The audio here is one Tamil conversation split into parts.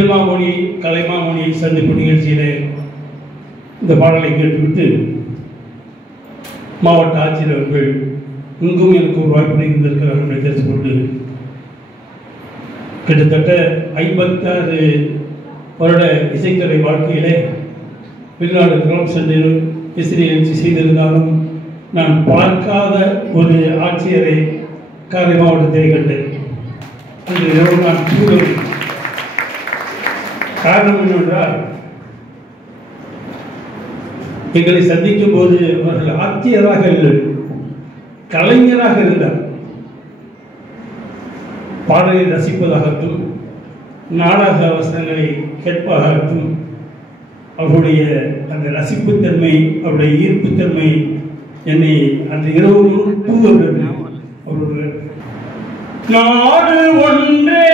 கல்மாமணி கலைமாமணி சந்திப்பு நிகழ்ச்சியிலே இந்த பாடலை கேட்டுவிட்டு மாவட்ட ஆட்சியர் அவர்கள் இங்கும் எனக்கு ஒரு வாய்ப்பு இருந்திருக்கிறார் என்று தெரிந்துகொண்டு கிட்டத்தட்ட 56 வருட இசைத்துறை வாழ்க்கையிலே வெளிநாடுகளும் சென்று இசை நிகழ்ச்சி செய்திருந்தாலும் நான் பார்க்காத ஒரு ஆட்சியரை காரை மாவட்டத்தை கண்டேன். அன்று இரவு நான் கூறுவேன். காரணம் என்னவென்றால் எங்களை சந்திக்கும் போது அவர்கள் ஆட்சியராக இல்லை, கலைஞராக இருந்தார். பாடலை ரசிப்பதாகட்டும், நாடக வசனங்களை கேட்பதாகட்டும், அவருடைய அந்த ரசிப்புத்தன்மை, அவருடைய ஈர்ப்புத்தன்மை என்னை அன்று இரவு தூங்குகிறது. அவருடைய நாடு ஒன்றே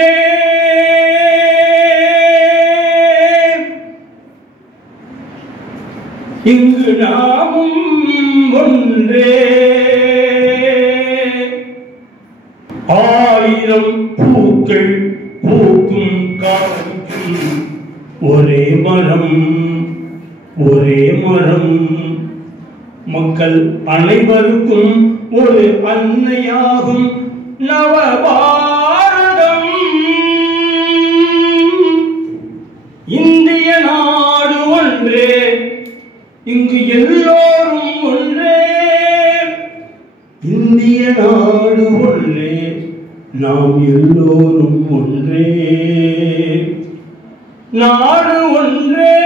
இங்கு நாமும் ஒன்றே, 1000 பூக்கள் பூக்கும் காய்க்கும் ஒரே மரம் ஒரே மரம், மக்கள் அனைவருக்கும் ஒரு அன்னையாகும் நவபாரதம். இந்திய நாடு ஒன்றே, இங்கு எல்லோரும் ஒன்றே. இந்திய நாடு ஒன்றே, நாம் எல்லோரும் ஒன்றே. நாடு ஒன்றே,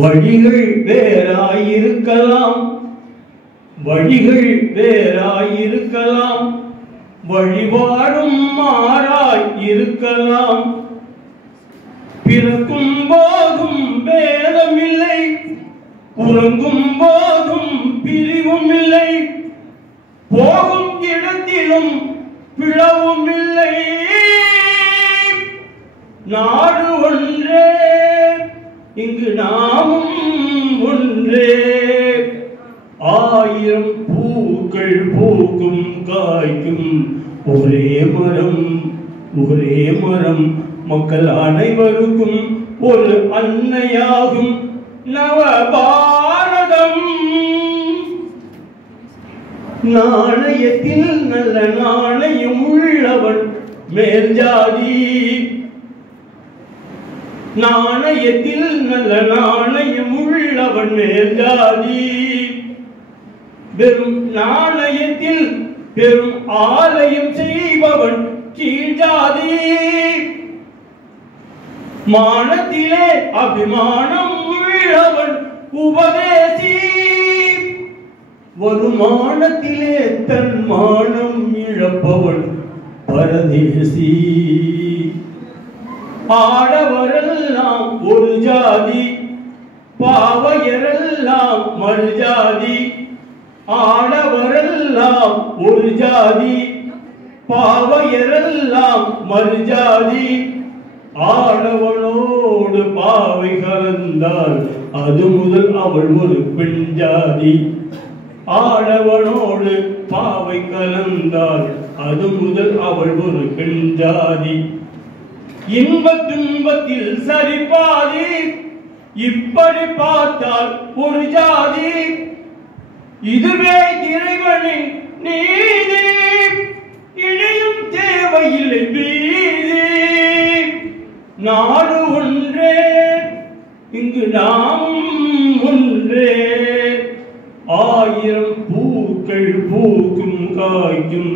வழிகள் வேறாயிருக்கலாம், வழிகள் வேறாயிருக்கலாம், வழிபாடும் மாறாய் இருக்கலாம். பிறக்கும் போதும் பேதமில்லை, உறங்கும் போதும் பிரிவும் இல்லை, போகும் இடத்திலும் பிளவும் இல்லை. நாடு ஒன்றே, இங்கு நாமும் ஒன்றே. 1000 பூக்கள் பூக்கும் காய்க்கும் ஒரே மரம் ஒரே மரம், மக்கள் அனைவருக்கும் ஒரு அன்னையாகும் நவபாரதம். நாணயத்தில் நல்ல நாணயம் உள்ளவன் மேல் ஜாதி, நாணயத்தில் நல்ல நாணயம் உள்ளவன் மேல் ஜாதி. வெறும் நாணயத்தில் பெரும் ஆலயம் செய்பவன் கீழ் ஜாதி. மானத்திலே அபிமானம் உள்ளவன் உபதேசி, வருமானத்திலே தன் மானம் இழப்பவன் பரதேசி. ஆடவரெல்லாம் ஒரு ஜாதி, பாவையரெல்லாம் மறு ஜாதி. ஆடவரெல்லாம் ஒரு ஜாதி, பாவையரெல்லாம் மறு ஜாதி. ஆடவனோடு பாவை கலந்தால் அது முதல் அவள் ஒரு பெண் ஜாதி. ஆடவனோடு பாவை கலந்தால் அது முதல் அவள் ஒரு பெண் ஜாதி. இன்ப துன்பத்தில் சரிபாதி, இப்படி பார்த்தால் ஒரு ஜாதி. இதுவே இறைவனின் நீதி, இனியும் தேவையில்லை பீதி. நாடு ஒன்றே, இங்கு நாம் ஒன்றே. 1000 பூக்கள் பூக்கும் காய்க்கும்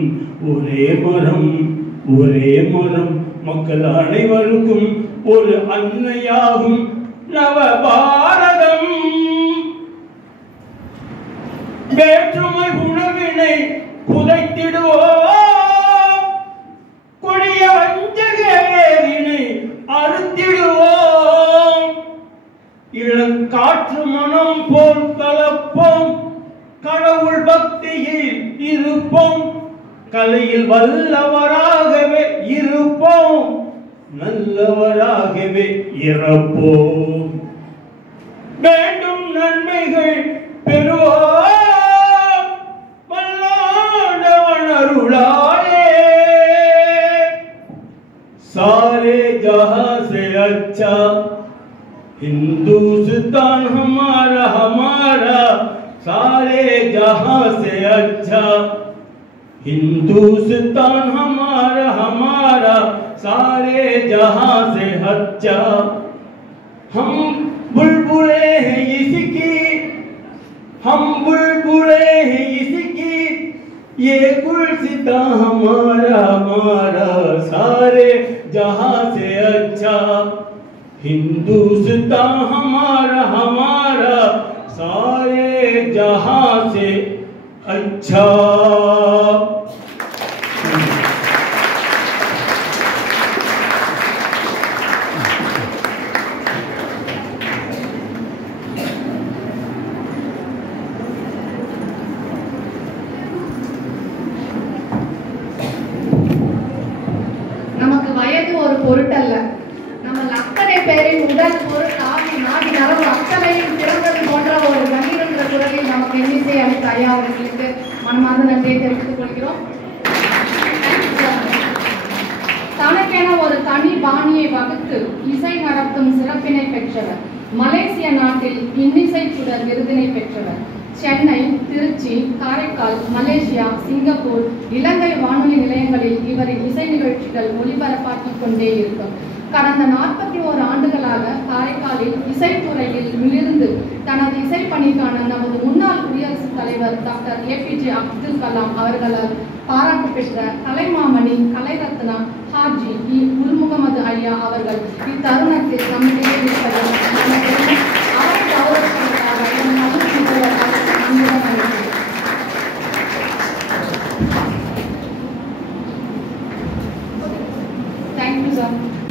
ஒரே மரம் ஒரே மரம், மக்கள் அனைவருக்கும் ஒரு அன்னையாகும் நவபாரதம். வேற்றுமை உணவினை புதைத்திடுவோம், கொடிய வஞ்சகேரினை அறுத்திடுவோம். இளங்காற்று மனம் போல் கலப்போம், கடவுள் பக்தியில் இருப்போம். கலையில் வல்லவராகவே இருப்போம், நல்லவராகவே இறப்போம். வேண்டும் நன்மைகள் பெறுவோம், வல்லாண்டவன் அருளாலே. सारे जहां से अच्छा हिंदुस्तान हमारा हमारा सारे जहां से अच्छा हिंदुस्तान हमारा हमारा सारे जहां से अच्छा हम बुलबुले हैं इसकी हम बुलबुले हैं इसकी ये गुलसिता हमारा हमारा सारे जहां से अच्छा हिंदुस्तान हमारा हमारा सारे जहां से अच्छा। நமக்கு வயது ஒரு பொருட்டல்ல. நம்ம அத்தனை பேரின் உடல் பொருள் ஆவி நாடி நரம்பு அத்தனையும் திறந்தது போன்ற ஒரு கண்ணீரென்ற குரலில் நமக்கு இன்னிசை அளித்த ஐயா அவர்களுக்கு மனமார்ந்த நன்றியை தெரிவித்துக் கொள்கிறோம். தனக்கென ஒரு தனி பாணியை வகுத்து இசை நடத்தும் சிறப்பினை பெற்றவர். மலேசிய நாட்டில் இன்னிசை சுடர் விருதினை பெற்றவர். சென்னை, திருச்சி, காரைக்கால், மலேசியா, சிங்கப்பூர், இலங்கை வானொலி நிலையங்களில் இவரின் இசை நிகழ்ச்சிகள் ஒளிபரப்பாக்கிக் கொண்டே இருக்கும். கடந்த 41 ஆண்டுகளாக காரைக்காலில் இசைத்துறையில் மிளிர்ந்து தனது இசை பணிக்கான நமது முன்னாள் குடியரசுத் தலைவர் டாக்டர் APJ அப்துல் கலாம் அவர்களால் பாராட்டு பெற்ற கலைமாமணி கலைரத்னா ஹாஜி உல்முகமது ஐயா அவர்கள் இத்தருணத்தில் நம்மிடையே இருப்பது அவரை கௌரவிப்பதற்காக Thank you, sir.